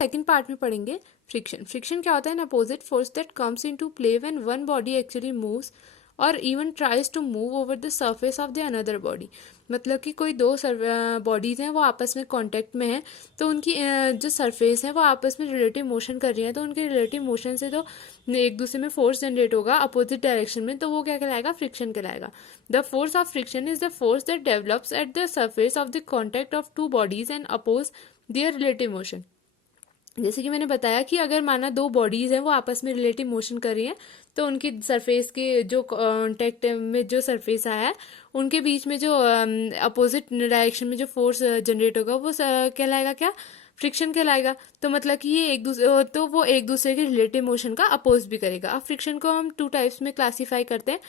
Second part में पढ़ेंगे friction. Friction क्या होता है? An opposite force that comes into play when one body actually moves और even tries to move over the surface of the another body. मतलब कि कोई दो बॉडीज हैं वो आपस में कांटेक्ट में हैं, तो उनकी जो सरफेस है वो आपस में रिलेटिव मोशन कर रही है, तो उनके रिलेटिव मोशन से तो एक दूसरे में फोर्स जनरेट होगा अपोजिट डायरेक्शन में, तो वो क्या कहलाएगा? फ्रिक्शन कहलाएगा। The force of friction is the force that develops at the surface of the contact of two bodies and oppose their relative motion. जैसे कि मैंने बताया कि अगर माना दो बॉडीज हैं वो आपस में रिलेटिव मोशन कर रही हैं, तो उनकी सरफेस के जो कॉन्टेक्ट में जो सरफेस आया है उनके बीच में जो अपोजिट डायरेक्शन में जो फोर्स जनरेट होगा वो कहलाएगा क्या? फ्रिक्शन कहलाएगा। तो मतलब कि ये वो एक दूसरे के रिलेटिव मोशन का अपोज भी करेगा। अब फ्रिक्शन को हम टू टाइप्स में क्लासीफाई करते हैं।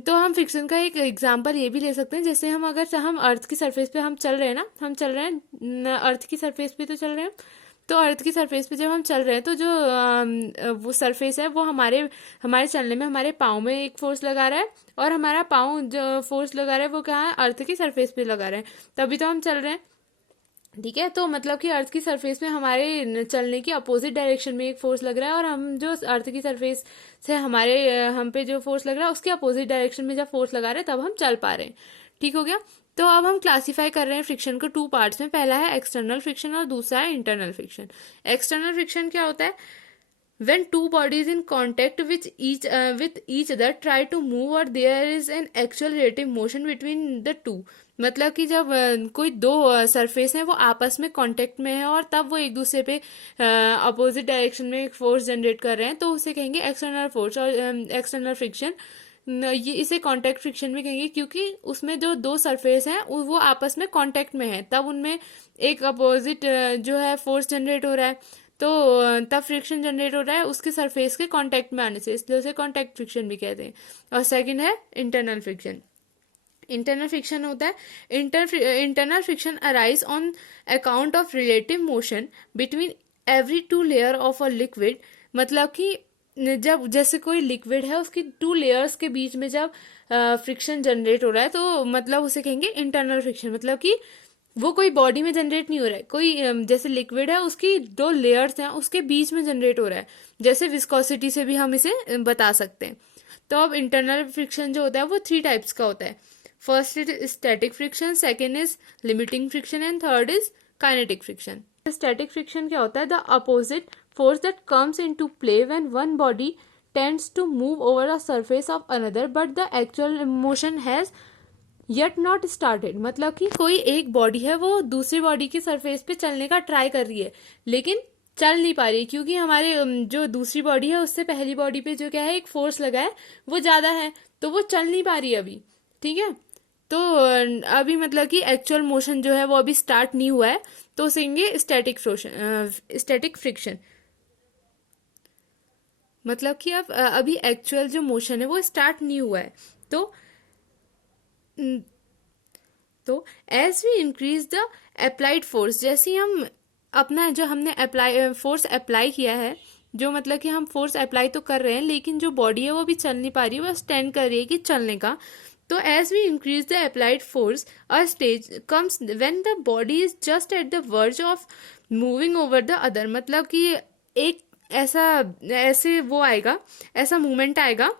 तो हम फ्रिक्शन का एक एग्जांपल ये भी ले सकते हैं, जैसे हम अर्थ की सरफेस पे हम चल रहे हैं ना, हम चल रहे हैं अर्थ की सरफेस पे तो चल रहे हैं, तो अर्थ की सरफेस पे जब हम चल रहे हैं तो जो वो सरफेस है वो हमारे चलने में हमारे पाँव में एक फोर्स लगा रहा है, और हमारा पाँव जो फोर्स लगा रहा है वो कहाँ है? अर्थ की सरफेस पे लगा रहा है, तभी तो हम चल रहे हैं। ठीक है, तो मतलब कि अर्थ की सरफेस में हमारे चलने की अपोजिट डायरेक्शन में एक फोर्स लग रहा है, और हम जो अर्थ की सरफेस से हम पे जो फोर्स लग रहा है उसके अपोजिट डायरेक्शन में जब फोर्स लगा रहे हैं तब हम चल पा रहे हैं। ठीक हो गया। तो अब हम क्लासीफाई कर रहे हैं फ्रिक्शन को टू पार्ट्स में। पहला है एक्सटर्नल फ्रिक्शन और दूसरा है इंटरनल फ्रिक्शन। एक्सटर्नल फ्रिक्शन क्या होता है? when two bodies in contact with each other try to move or there is an actual relative motion between the two। मतलब कि जब कोई दो सरफेस हैं वो आपस में कांटेक्ट में है और तब वो एक दूसरे पे अपोजिट डायरेक्शन में एक फोर्स जनरेट कर रहे हैं, तो उसे कहेंगे एक्सटर्नल फोर्स और एक्सटर्नल फ्रिक्शन। ये इसे कांटेक्ट फ्रिक्शन भी कहेंगे, क्योंकि उसमें जो दो सरफेस हैं वो आपस में कांटेक्ट में है, तब उनमें एक अपोजिट जो है फोर्स जनरेट हो रहा है, तो तब फ्रिक्शन जनरेट हो रहा है उसके सरफेस के कांटेक्ट में आने से, इसलिए उसे कांटेक्ट फ्रिक्शन भी कहते हैं। और सेकंड है इंटरनल फ्रिक्शन। इंटरनल फ्रिक्शन होता है internal friction arise on account of relative motion between every two layer of a liquid. मतलब कि जब जैसे कोई लिक्विड है उसकी टू लेयर्स के बीच में जब फ्रिक्शन जनरेट हो रहा है, तो मतलब उसे कहेंगे इंटरनल फ्रिक्शन। मतलब कि वो कोई बॉडी में जनरेट नहीं हो रहा है, कोई जैसे लिक्विड है उसकी दो लेयर्स हैं उसके बीच में जनरेट हो रहा है, जैसे विस्कोसिटी से भी हम इसे बता सकते हैं। तो अब इंटरनल फ्रिक्शन जो होता है वो थ्री टाइप्स का होता है। First is static friction, second is limiting friction and third is kinetic friction. Static friction क्या होता है? The opposite force that comes into play when one body tends to move over the surface of another but the actual motion has yet not started. मतलब कि कोई एक body है वो दूसरी बॉडी की सरफेस पे चलने का ट्राई कर रही है लेकिन चल नहीं पा रही, क्योंकि हमारे जो दूसरी बॉडी है उससे पहली बॉडी पे जो क्या है एक फोर्स लगा है वो ज्यादा है, तो वो चल नहीं पा रही अभी। ठीक है, तो अभी मतलब कि एक्चुअल मोशन जो है वो अभी स्टार्ट नहीं हुआ है, तो उसे स्टैटिक फ्रिक्शन। मतलब कि अब अभी एक्चुअल जो मोशन है वो स्टार्ट नहीं हुआ है। तो as we increase the applied force, जैसे ही हम अपना जो हमने फोर्स अप्लाई किया है, जो मतलब कि हम फोर्स अप्लाई तो कर रहे हैं लेकिन जो बॉडी है वो भी चल नहीं पा रही है, वो स्टैंड कर रही है कि चलने का। तो as we increase the applied force a stage comes when the body is just at the verge of moving over the other. मतलब कि एक ऐसे वो आएगा, ऐसा मूवमेंट आएगा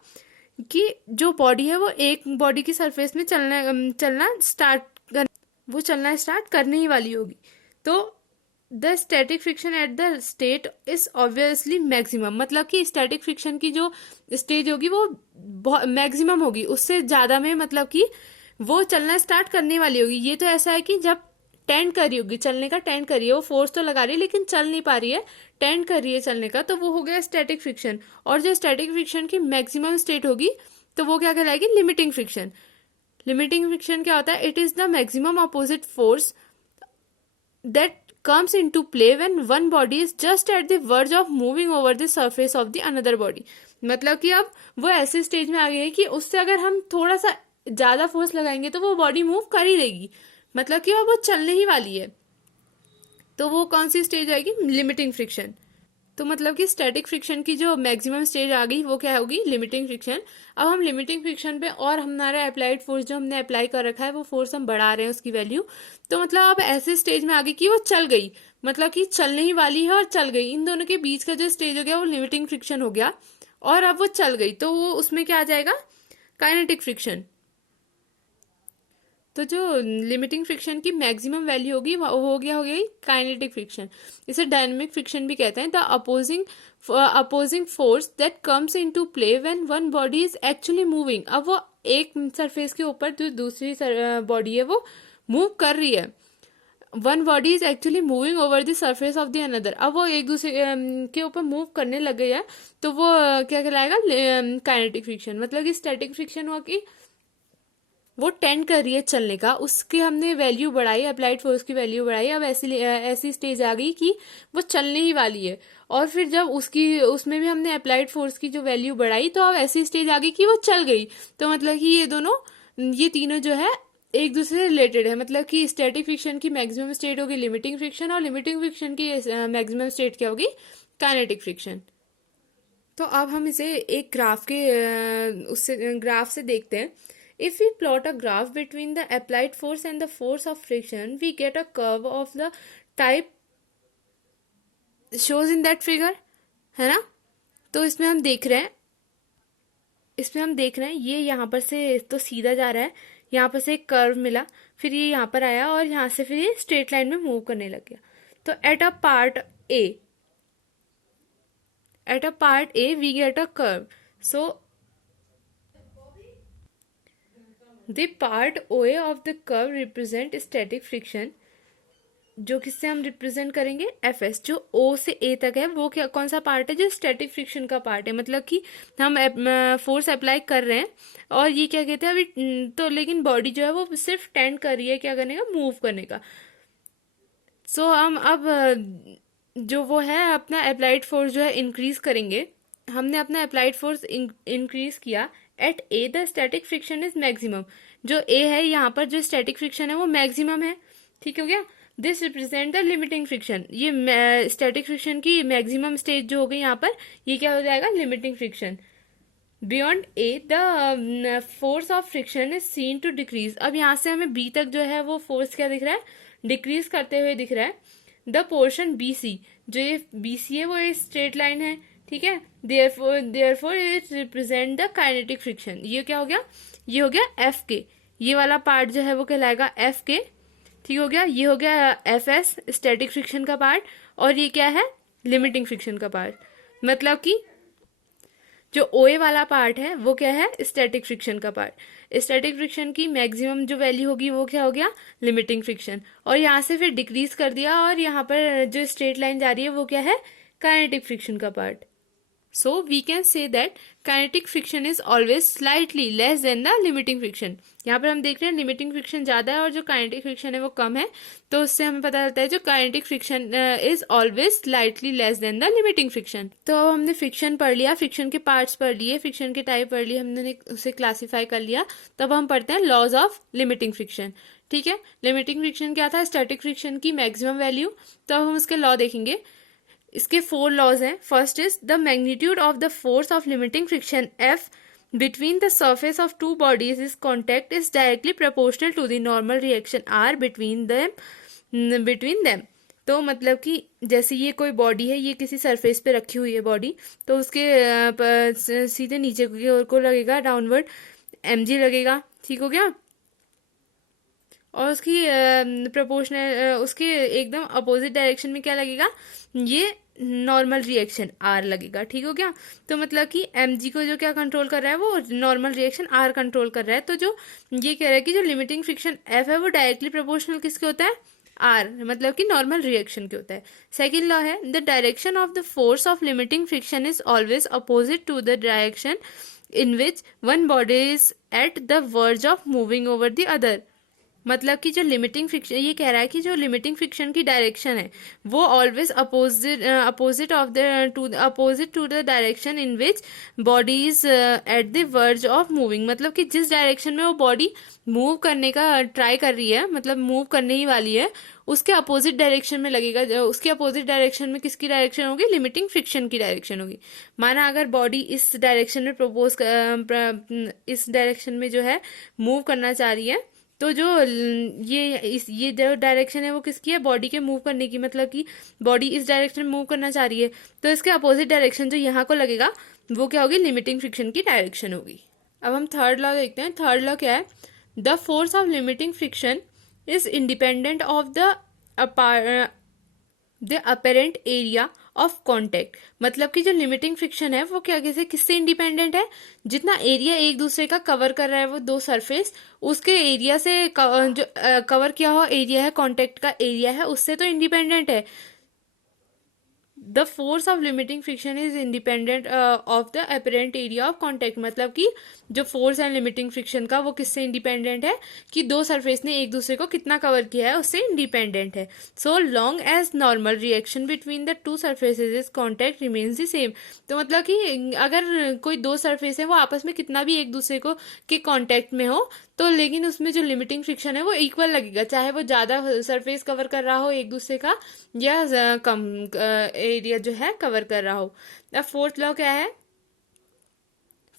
कि जो बॉडी है वो एक बॉडी की सरफेस में चलना स्टार्ट करने ही वाली होगी। तो the static friction at the state is obviously maximum. मतलब कि स्टैटिक फ्रिक्शन की जो स्टेज होगी वो मैक्सिमम होगी, उससे ज्यादा में मतलब कि वो चलना स्टार्ट करने वाली होगी। ये तो ऐसा है कि जब टेंड कर रही होगी, चलने का टेंड कर रही है, वो फोर्स तो लगा रही है लेकिन चल नहीं पा रही है, टेंड कर रही है चलने का, तो वो हो गया स्टैटिक फ्रिक्शन। और जो स्टैटिक फ्रिक्शन की मैक्सिमम स्टेट होगी तो वो क्या कहलाएगी? Limiting friction. लिमिटिंग फ्रिक्शन क्या होता है? It is the maximum opposite force that comes into play when one body is just at the verge of moving over the surface of the another body। मतलब कि अब वो ऐसे stage में आ गई है कि उससे अगर हम थोड़ा सा ज्यादा फोर्स लगाएंगे तो वो बॉडी मूव कर ही लेगी, मतलब कि वो चलने ही वाली है। तो वो कौन सी स्टेज आएगी? Limiting friction. तो मतलब कि स्टैटिक फ्रिक्शन की जो मैक्सिमम स्टेज आ गई वो क्या होगी, लिमिटिंग फ्रिक्शन। अब हम लिमिटिंग फ्रिक्शन पे और हमारा अप्लाइड फोर्स जो हमने अप्लाई कर रखा है वो फोर्स हम बढ़ा रहे हैं उसकी वैल्यू। तो मतलब अब ऐसे स्टेज में आ गई कि वो चल गई, मतलब कि चलने ही वाली है और चल गई। इन दोनों के बीच का जो स्टेज हो गया वो लिमिटिंग फ्रिक्शन हो गया, और अब वो चल गई तो वो उसमें क्या आ जाएगा, काइनेटिक फ्रिक्शन। तो जो लिमिटिंग फ्रिक्शन की मैक्सिमम वैल्यू होगी वो हो गई काइनेटिक फ्रिक्शन। इसे डायनेमिक फ्रिक्शन भी कहते हैं। The opposing force that comes into play when one body is actually moving. अब वो एक सरफेस के ऊपर जो दूसरी बॉडी है वो मूव कर रही है। One body is actually moving over the surface of the another. अब वो एक दूसरे के ऊपर मूव करने लग गई है तो वो क्या कहलाएगा, काइनेटिक फ्रिक्शन। मतलब कि स्टैटिक फ्रिक्शन हुआ कि वो टेंड कर रही है चलने का, उसकी हमने वैल्यू बढ़ाई, अप्लाइड फोर्स की वैल्यू बढ़ाई। अब ऐसी स्टेज आ गई कि वो चलने ही वाली है, और फिर जब उसमें भी हमने अप्लाइड फोर्स की जो वैल्यू बढ़ाई तो अब ऐसी स्टेज आ गई कि वो चल गई। तो मतलब कि ये तीनों जो है एक दूसरे से रिलेटेड है। मतलब कि स्टैटिक फ्रिक्शन की मैक्सिमम स्टेट होगी लिमिटिंग फ्रिक्शन, और लिमिटिंग फ्रिक्शन की मैक्सिमम स्टेट क्या होगी, काइनेटिक फ्रिक्शन। तो अब हम इसे एक ग्राफ से देखते हैं। If we plot a graph between the applied force and the force of friction, we get a curve of the type shows in that figure, है ना। तो इसमें हम देख रहे हैं ये यहाँ पर से तो सीधा जा रहा है, यहाँ पर से एक कर्व मिला, फिर ये यहाँ पर आया और यहाँ से फिर ये स्ट्रेट लाइन में मूव करने लग गया। तो at a part A we get a curve. So the part OA of the curve represent static friction, जो किससे हम रिप्रेजेंट करेंगे, FS। जो O से A तक है वो क्या, कौन सा पार्ट है, जो स्टैटिक फ्रिक्शन का पार्ट है। मतलब कि हम फोर्स अप्लाई कर रहे हैं और ये क्या कहते हैं अभी तो, लेकिन बॉडी जो है वो सिर्फ टेंड कर रही है क्या करने का, मूव करने का। सो हम अब जो वो है अपना अप्लाइड फोर्स जो है इंक्रीज करेंगे। हमने अपना अप्लाइड फोर्स इंक्रीज किया। At A the static friction is maximum. जो ए है यहाँ पर जो स्टैटिक फ्रिक्शन है वो मैक्सिमम है, ठीक हो गया। This represent the limiting friction. ये स्टैटिक फ्रिक्शन की मैक्सिमम स्टेज जो हो गई यहाँ पर, ये क्या हो जाएगा, limiting friction. Beyond A the force of friction is seen to decrease. अब यहाँ से हमें बी तक जो है वो फोर्स क्या दिख रहा है, डिक्रीज करते हुए दिख रहा है। द पोर्शन BC, जो ये BC है वो एक स्ट्रेट लाइन है, ठीक है। Therefore it represent the kinetic friction. ये क्या हो गया, ये हो गया FK। ये वाला पार्ट जो है वो कहलाएगा FK, ठीक हो गया। ये हो गया FS स्टैटिक फ्रिक्शन का पार्ट, और ये क्या है, लिमिटिंग फ्रिक्शन का पार्ट। मतलब कि जो OA वाला पार्ट है वो क्या है, स्टैटिक फ्रिक्शन का पार्ट। स्टैटिक फ्रिक्शन की मैक्सिमम जो वैल्यू होगी वो क्या हो गया, लिमिटिंग फ्रिक्शन। और यहाँ से फिर डिक्रीज कर दिया, और यहाँ पर जो स्ट्रेट लाइन जा रही है वो क्या है, काइनेटिक फ्रिक्शन का part. So we can say that kinetic friction is always slightly less than the limiting friction। यहाँ पर हम देख रहे हैं लिमिटिंग फ्रिक्शन ज्यादा है और जो काइनेटिक फ्रिक्शन है वो कम है। तो उससे हमें पता चलता है जो kinetic friction is always slightly less than the limiting friction. तो अब हमने फ्रिक्शन पढ़ लिया, फ्रिक्शन के पार्ट्स पढ़ लिए, फ्रिक्शन के टाइप पढ़ लिए, हमने उसे क्लासीफाई कर लिया। तब हम पढ़ते हैं लॉज ऑफ लिमिटिंग फ्रिक्शन, ठीक है। लिमिटिंग फ्रिक्शन क्या था, स्टैटिक फ्रिक्शन की मैक्सिमम वैल्यू। तो हम उसके लॉ देखेंगे। इसके 4 लॉज हैं। First is the magnitude of the force of limiting friction F between the surface of two bodies is contact is directly proportional to the normal reaction R between them। तो मतलब कि जैसे ये कोई body है, ये किसी सरफेस पे रखी हुई है बॉडी, तो उसके सीधे नीचे की ओर को लगेगा डाउनवर्ड mg लगेगा, ठीक हो गया। और उसकी प्रोपोर्शनल उसके एकदम अपोजिट डायरेक्शन में क्या लगेगा, ये नॉर्मल रिएक्शन R लगेगा, ठीक हो गया। तो मतलब कि mg को जो क्या कंट्रोल कर रहा है वो नॉर्मल रिएक्शन R कंट्रोल कर रहा है। तो जो ये कह रहा है कि जो लिमिटिंग फ्रिक्शन F है वो डायरेक्टली प्रोपोर्शनल किसके होता है, R, मतलब कि नॉर्मल रिएक्शन के होता है। सेकेंड लॉ है the direction of the force of limiting friction is always opposite to the direction in which one body is at the verge of moving over the other. मतलब कि जो limiting friction, ये कह रहा है कि जो लिमिटिंग फ्रिक्शन की डायरेक्शन है वो always opposite to the direction in which body is at the verge of moving. मतलब कि जिस डायरेक्शन में वो बॉडी मूव करने का ट्राई कर रही है, मतलब मूव करने ही वाली है, उसके अपोजिट डायरेक्शन में लगेगा। उसके अपोजिट डायरेक्शन में किसकी डायरेक्शन होगी? लिमिटिंग फ्रिक्शन की डायरेक्शन होगी। माना अगर बॉडी इस डायरेक्शन में इस डायरेक्शन में जो है मूव करना चाह रही है, तो जो ये जो डायरेक्शन है वो किसकी है? बॉडी के मूव करने की। मतलब कि बॉडी इस डायरेक्शन में मूव करना चाह रही है, तो इसके अपोजिट डायरेक्शन जो यहाँ को लगेगा वो क्या होगी? लिमिटिंग फ्रिक्शन की डायरेक्शन होगी। अब हम थर्ड लॉ देखते हैं। थर्ड लॉ क्या है? The force of limiting friction is independent of the apparent area of contact. मतलब कि जो लिमिटिंग फ्रिक्शन है वो क्या किससे इंडिपेंडेंट है? जितना एरिया एक दूसरे का कवर कर रहा है वो दो सरफेस, उसके एरिया से जो कवर किया हुआ एरिया है, कॉन्टेक्ट का एरिया है, उससे तो इंडिपेंडेंट है। The force of limiting friction is independent of the apparent area of contact. मतलब कि जो फोर्स है लिमिटिंग फ्रिक्शन का वो किससे इंडिपेंडेंट है? कि दो सरफेस ने एक दूसरे को कितना कवर किया है उससे इंडिपेंडेंट है। So long as normal reaction between the two surfaces is contact remains the same. तो मतलब कि अगर कोई दो सरफेस है वो आपस में कितना भी एक दूसरे को के कॉन्टेक्ट में हो, तो लेकिन उसमें जो लिमिटिंग फ्रिक्शन है वो इक्वल लगेगा, चाहे वो ज्यादा सरफेस कवर कर रहा हो एक दूसरे का या कम एरिया जो है कवर कर रहा हो। अब फोर्थ लॉ क्या है?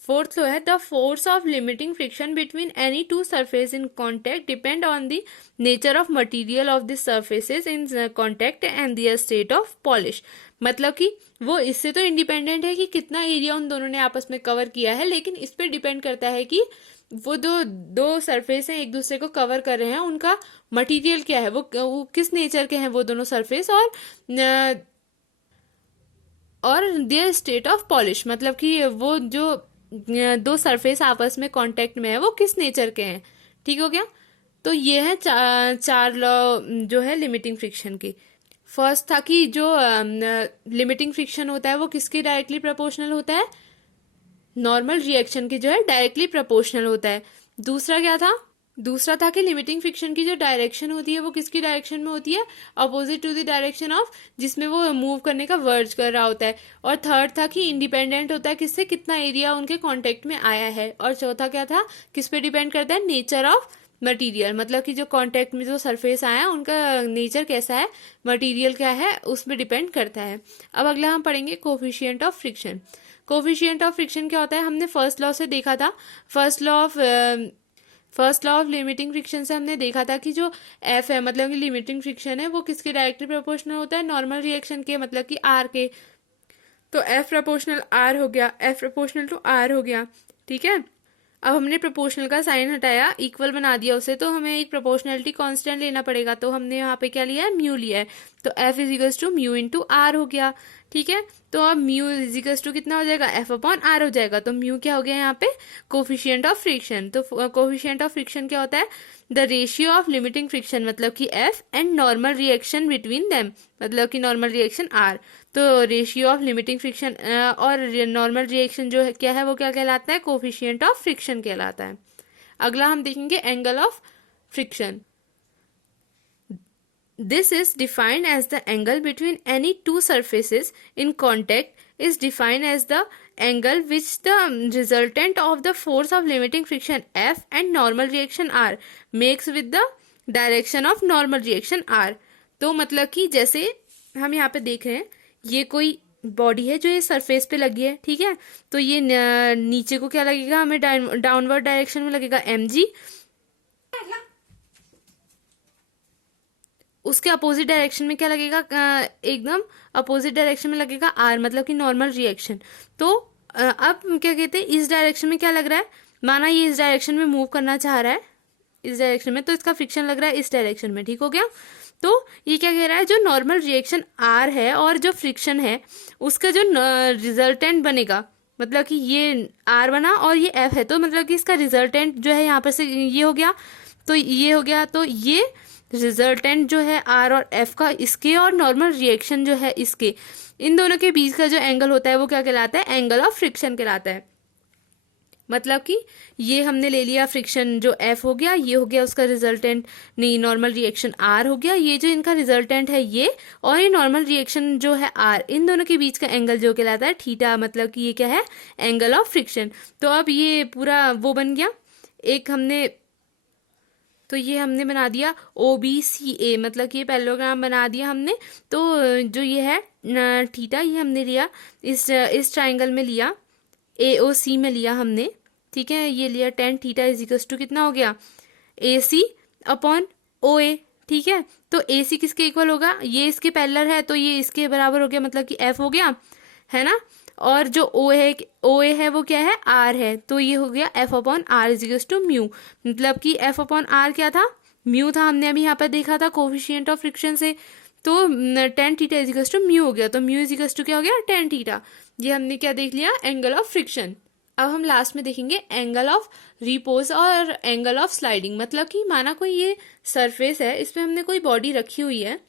फोर्थ लॉ है the force of limiting friction between any to surface in contact depend on the nature of material of the surfaces in contact and there state of polish. मतलब कि वो इससे तो independent है कि कितना एरिया उन दोनों ने आपस में कवर किया है, लेकिन इस पे डिपेंड करता है कि वो दो सरफेस हैं एक दूसरे को कवर कर रहे हैं, उनका मटेरियल क्या है, वो किस नेचर के हैं वो दोनों सरफेस, और देयर स्टेट ऑफ पॉलिश। मतलब कि वो जो दो सरफेस आपस में कांटेक्ट में है वो किस नेचर के हैं। ठीक हो गया? तो ये है चार लॉ जो है लिमिटिंग फ्रिक्शन की। फर्स्ट था कि जो लिमिटिंग फ्रिक्शन होता है वो किसके डायरेक्टली प्रोपोर्शनल होता है? नॉर्मल रिएक्शन की जो है डायरेक्टली प्रोपोर्शनल होता है। दूसरा क्या था? दूसरा था कि लिमिटिंग फ्रिक्शन की जो डायरेक्शन होती है वो किसकी डायरेक्शन में होती है? Opposite to the direction of जिसमें वो मूव करने का वर्ज कर रहा होता है। और थर्ड था कि इंडिपेंडेंट होता है किससे? कितना एरिया उनके कांटेक्ट में आया है। और चौथा क्या था? किस पे डिपेंड करता है? Nature of material. मतलब कि जो कांटेक्ट में जो सरफेस आया है उनका नेचर कैसा है, मटेरियल क्या है, उसमें डिपेंड करता है। अब अगला हम पढ़ेंगे coefficient of friction. Coefficient of friction क्या होता है? हमने फर्स्ट लॉ से देखा था। First law of limiting friction से हमने देखा था कि जो एफ है, मतलब कि लिमिटिंग फ्रिक्शन है, वो किसके डायरेक्टली प्रोपोर्शनल होता है? नॉर्मल रिएक्शन के, मतलब कि आर के। तो एफ प्रोपोर्शनल आर हो गया, एफ प्रोपोर्शनल टू आर हो गया। ठीक है? अब हमने प्रोपोर्शनल का साइन हटाया, इक्वल बना दिया उसे, तो हमें एक प्रोपोर्शनलिटी कांस्टेंट लेना पड़ेगा। तो हमने यहाँ पे क्या लिया है? म्यू लिया है। तो F is equals to mu into R हो गया। ठीक है? तो अब म्यू इज इक्वल्स टू कितना हो जाएगा? एफ अपॉन आर हो जाएगा। तो म्यू क्या हो गया यहाँ पे? Coefficient of friction. तो कोफिशिएंट ऑफ फ्रिक्शन क्या होता है? The ratio of limiting friction, मतलब कि F, and normal reaction between them, मतलब कि नॉर्मल रिएक्शन आर। तो रेशियो ऑफ लिमिटिंग फ्रिक्शन और नॉर्मल रिएक्शन जो है क्या है, वो क्या कहलाता है? कोफिशिएंट ऑफ फ्रिक्शन कहलाता है। अगला हम देखेंगे angle of friction. This is defined as the angle between any two surfaces in contact is defined as the angle which the resultant of the force of limiting friction F and normal reaction R makes with the direction of normal reaction R। तो मतलब कि जैसे हम यहाँ पे देख रहे हैं, ये कोई बॉडी है जो ये सरफेस पे लगी है। ठीक है? तो ये नीचे को क्या लगेगा? हमें डाउनवर्ड डायरेक्शन में लगेगा mg, उसके अपोजिट डायरेक्शन में क्या लगेगा? एकदम अपोजिट डायरेक्शन में लगेगा आर, मतलब कि नॉर्मल रिएक्शन। तो अब क्या कहते हैं, इस डायरेक्शन में क्या लग रहा है? माना ये इस डायरेक्शन में मूव करना चाह रहा है, इस डायरेक्शन में, तो इसका फ्रिक्शन लग रहा है इस डायरेक्शन में। ठीक हो गया? तो ये क्या कह रहा है? जो नॉर्मल रिएक्शन आर है और जो फ्रिक्शन है उसका जो रिजल्टेंट बनेगा, मतलब कि ये आर बना और ये एफ है, तो मतलब कि इसका रिजल्टेंट जो है यहाँ पर से ये हो गया, तो ये हो गया। तो ये रिजल्टेंट जो है आर और एफ का, इसके और नॉर्मल रिएक्शन जो है इसके, इन दोनों के बीच का जो एंगल होता है वो क्या कहलाता है? एंगल ऑफ फ्रिक्शन कहलाता है। मतलब कि ये हमने ले लिया फ्रिक्शन जो एफ हो गया, ये हो गया उसका रिजल्टेंट, नहीं नॉर्मल रिएक्शन आर हो गया, ये जो इनका रिजल्टेंट है ये, और ये नॉर्मल रिएक्शन जो है आर, इन दोनों के बीच का एंगल जो कहलाता है थीटा। मतलब कि ये क्या है? Angle of friction. तो अब ये पूरा वो बन गया एक हमने, तो ये हमने बना दिया OBCA, मतलब कि ये पैरेललोग्राम बना दिया हमने। तो जो ये है थीटा, ये हमने लिया इस ट्राइंगल में लिया, AOC में लिया हमने, ठीक है। ये लिया tan theta is equals to कितना हो गया, AC अपॉन OA, ठीक है। तो AC किसके इक्वल होगा, ये इसके पैरेलल है तो ये इसके बराबर हो गया, मतलब कि F हो गया, है ना। और जो OA है वो क्या है, R है, तो ये हो गया F upon R is equals to mu, मतलब कि F अपॉन R क्या था, म्यू था, हमने अभी यहाँ पर देखा था कोफिशिएंट ऑफ फ्रिक्शन से। तो tan theta is equals to mu हो गया, तो म्यू इज इक्वल्स टू क्या हो गया, tan थीटा। ये हमने क्या देख लिया, एंगल ऑफ फ्रिक्शन। अब हम लास्ट में देखेंगे एंगल ऑफ रिपोज और एंगल ऑफ स्लाइडिंग। मतलब कि माना कोई ये सरफेस है, इसमें हमने कोई बॉडी रखी हुई है,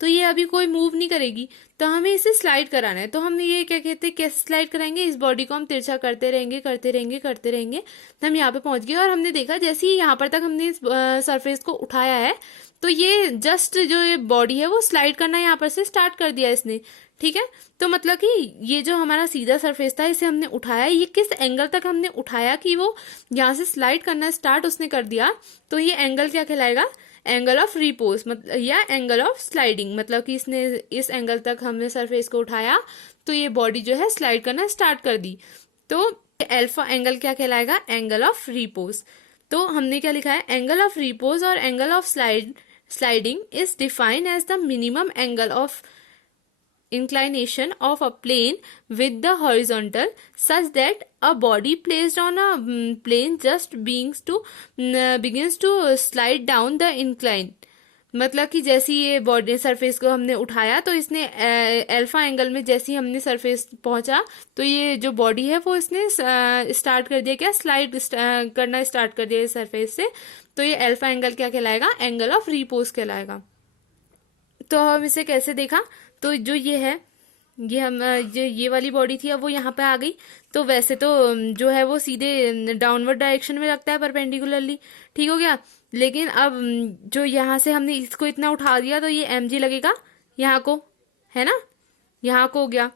तो ये अभी कोई मूव नहीं करेगी, तो हमें इसे स्लाइड कराना है। तो हमने ये क्या कहते हैं, कैसे स्लाइड कराएंगे, इस बॉडी को हम तिरछा करते रहेंगे करते रहेंगे करते रहेंगे, तो हम यहाँ पे पहुंच गए। और हमने देखा जैसे ही यहाँ पर तक हमने इस सरफेस को उठाया है, तो ये जस्ट जो ये बॉडी है वो स्लाइड करना यहाँ पर से स्टार्ट कर दिया इसने, ठीक है। तो मतलब कि ये जो हमारा सीधा सरफेस था, इसे हमने उठाया, ये किस एंगल तक हमने उठाया कि वो यहाँ से स्लाइड करना स्टार्ट उसने कर दिया, तो ये एंगल क्या कहलाएगा, एंगल ऑफ रिपोज, मतलब या एंगल ऑफ स्लाइडिंग। मतलब कि इसने इस एंगल तक हमने सरफेस को उठाया, तो ये बॉडी जो है स्लाइड करना स्टार्ट कर दी, तो अल्फा एंगल क्या कहलाएगा, एंगल ऑफ रिपोज। तो हमने क्या लिखा है, एंगल ऑफ रिपोज और angle of sliding is defined as the minimum angle of inclination of a plane with the horizontal such that a body placed on a plane just begins to slide down the incline। मतलब कि जैसी ये body surface को हमने उठाया, तो इसने alpha angle में जैसी हमने सरफेस पहुंचा, तो ये जो बॉडी है वो इसने स्टार्ट कर दिया, क्या स्लाइड करना स्टार्ट कर दिया सरफेस से, तो ये अल्फा एंगल क्या कहलाएगा, एंगल ऑफ रिपोज कहलाएगा। तो हम इसे कैसे देखा, तो जो ये है, ये हम ये वाली बॉडी थी, अब वो यहाँ पे आ गई, तो वैसे तो जो है वो सीधे डाउनवर्ड डायरेक्शन में लगता है परपेंडिकुलरली, ठीक हो गया। लेकिन अब जो यहाँ से हमने इसको इतना उठा दिया, तो ये mg लगेगा यहाँ को, है ना, यहाँ को हो गया।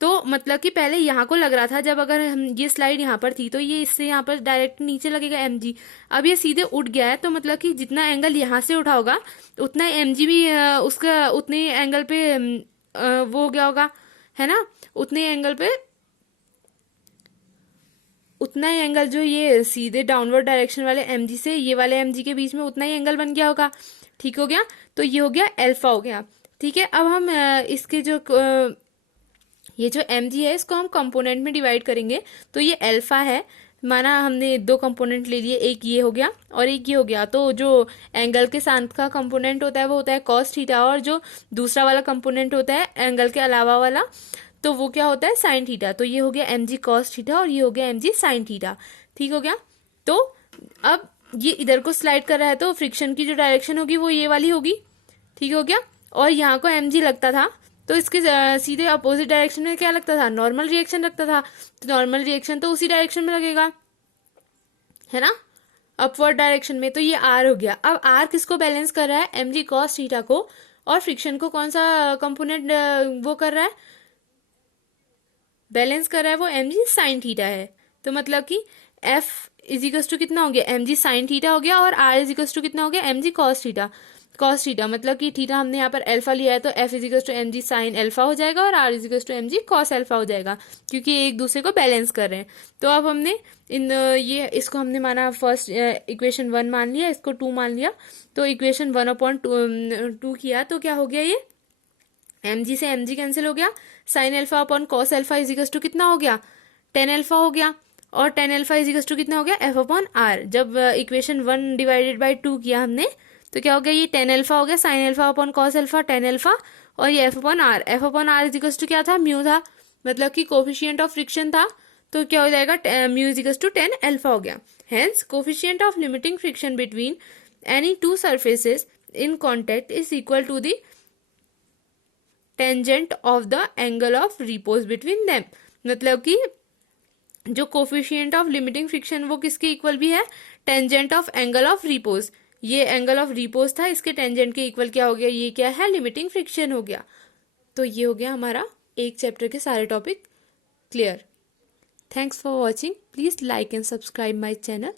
तो मतलब कि पहले यहाँ को लग रहा था, जब अगर हम ये स्लाइड यहाँ पर थी, तो ये इससे यहाँ पर डायरेक्ट नीचे लगेगा mg। अब ये सीधे उठ गया है, तो मतलब कि जितना एंगल यहाँ से उठा होगा, उतना mg भी उसका उतने एंगल पे वो हो गया होगा, है ना, उतने एंगल पे, उतना ही एंगल जो ये सीधे डाउनवर्ड डायरेक्शन वाले mg से ये वाले mg के बीच में उतना ही एंगल बन गया होगा, ठीक हो गया। तो ये हो गया अल्फा हो गया, ठीक है। अब हम इसके जो ये जो mg है, इसको हम कंपोनेंट में डिवाइड करेंगे। तो ये अल्फा है, माना हमने दो कंपोनेंट ले लिए, एक ये हो गया और एक ये हो गया। तो जो एंगल के साथ का कंपोनेंट होता है वो होता है कॉस थीटा, और जो दूसरा वाला कंपोनेंट होता है एंगल के अलावा वाला, तो वो क्या होता है, साइन थीटा। तो ये हो गया mg कॉस थीटा और ये हो गया mg साइन थीटा, ठीक हो गया। तो अब ये इधर को स्लाइड कर रहा है, तो फ्रिक्शन की जो डायरेक्शन होगी वो ये वाली होगी, ठीक हो गया। और यहाँ को mg लगता था, तो इसके सीधे अपोजिट डायरेक्शन में क्या लगता था, नॉर्मल रिएक्शन लगता था। तो नॉर्मल रिएक्शन तो उसी डायरेक्शन में लगेगा, है ना, अपवर्ड डायरेक्शन में। तो ये r हो गया। अब r किसको बैलेंस कर रहा है, mg cos थीटा को, और फ्रिक्शन को कौन सा कंपोनेंट वो कर रहा है, बैलेंस कर रहा है, वो mg साइन थीटा है। तो मतलब कि f इज इक्वल्स टू कितना हो गया, mg साइन थीटा हो गया, और r इज इक्वल्स टू कितना हो गया, mg cos theta. cos theta मतलब कि थीटा हमने यहाँ पर अल्फा लिया है, तो f is equals to mg sine alpha हो जाएगा, और r is equals to mg cos alpha हो जाएगा, क्योंकि एक दूसरे को बैलेंस कर रहे हैं। तो अब हमने ये इसको हमने माना फर्स्ट इक्वेशन 1 मान लिया, इसको 2 मान लिया, तो इक्वेशन 1/2 किया, तो क्या हो गया, ये mg से mg कैंसिल हो गया, sign alpha upon cos alpha is equals to कितना हो गया, टेन अल्फा हो गया, और tan alpha is equals to कितना हो गया, f अपॉन आर। जब इक्वेशन 1 डिवाइडेड बाई 2 किया हमने, तो क्या हो गया, ये टेन अल्फा हो गया, sign alpha upon cos alpha tan alpha, और ये f upon R. f upon R is equals to क्या था, म्यू था, मतलब कि कोफिशिएंट ऑफ फ्रिक्शन था, तो क्या हो जाएगा, mu is equals to tan alpha हो गया। Hence coefficient of limiting friction between any two surfaces in contact is equal to the tangent of the angle of repose between them. मतलब कि जो कोफिशिएंट ऑफ लिमिटिंग फ्रिक्शन वो किसके equal भी है, tangent of angle of repose. ये angle of repose था, इसके टेंजेंट के इक्वल क्या हो गया, ये क्या है, लिमिटिंग फ्रिक्शन हो गया। तो ये हो गया हमारा एक चैप्टर के सारे topic clear. Thanks for watching. Please like and subscribe my channel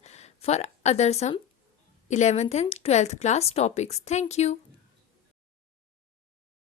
for other some 11th and 12th class topics. Thank you.